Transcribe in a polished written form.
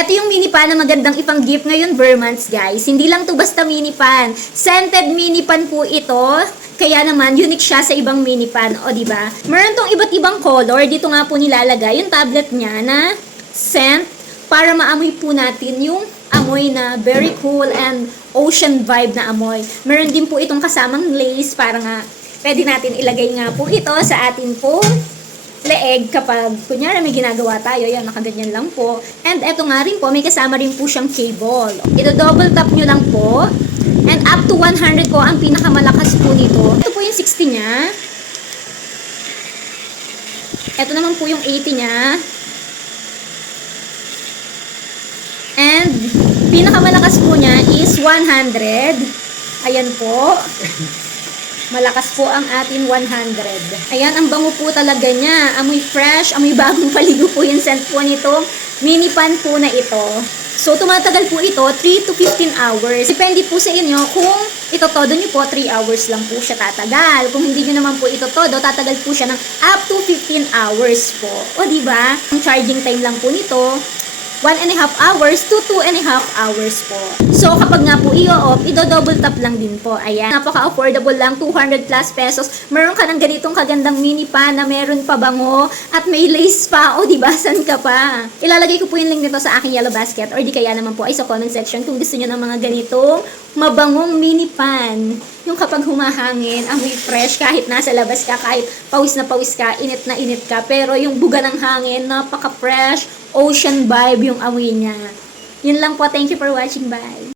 Eto yung mini pan na magandang ipang gift ngayon, Vermonths, guys. Hindi lang to basta mini pan. Scented mini pan po ito. Kaya naman, unique siya sa ibang mini pan. O, diba? Meron tong iba't ibang color. Dito nga po nilalagay yung tablet niya na scent para maamoy po natin yung amoy na very cool and ocean vibe na amoy. Meron din po itong kasamang lace para nga pwede natin ilagay nga po ito sa atin po leeg kapag kunyari may ginagawa tayo, yan, nakaganyan lang po. And eto nga rin po, may kasama rin po siyang cable. Ito double tap nyo lang po. And up to 100 po ang pinakamalakas po nito. Ito po yung 60 niya. Ito naman po yung 80 niya. And pinakamalakas po niya is 100. Ayan po. Malakas po ang ating 100. Ayan, ang bango po talaga niya. Amoy fresh, amoy bagong paligo po yung scent po nitong mini pan po na ito. So, tumatagal po ito 3 to 15 hours. Depende po sa inyo kung ito-todo nyo po, 3 hours lang po siya tatagal. Kung hindi nyo naman po ito-todo, tatagal po siya ng up to 15 hours po. O, diba? Ang charging time lang po nito, 1.5 hours to 2.5 hours po. So, kapag nga po i-off, i-double tap lang din po. Ayan. Napaka-affordable lang, 200 plus pesos. Meron ka ng ganitong kagandang mini pan na meron pa bango at may lace pa. O, diba? San ka pa? Ilalagay ko po yung link nito sa aking yellow basket or di kaya naman po ay sa comment section kung gusto nyo ng mga ganitong mabangong mini pan. Yung kapag humahangin, amoy fresh, kahit nasa labas ka, kahit pawis na pawis ka, init na init ka, pero yung buga ng hangin, napaka-fresh, ocean vibe yung amoy niya. Yun lang po. Thank you for watching. Bye!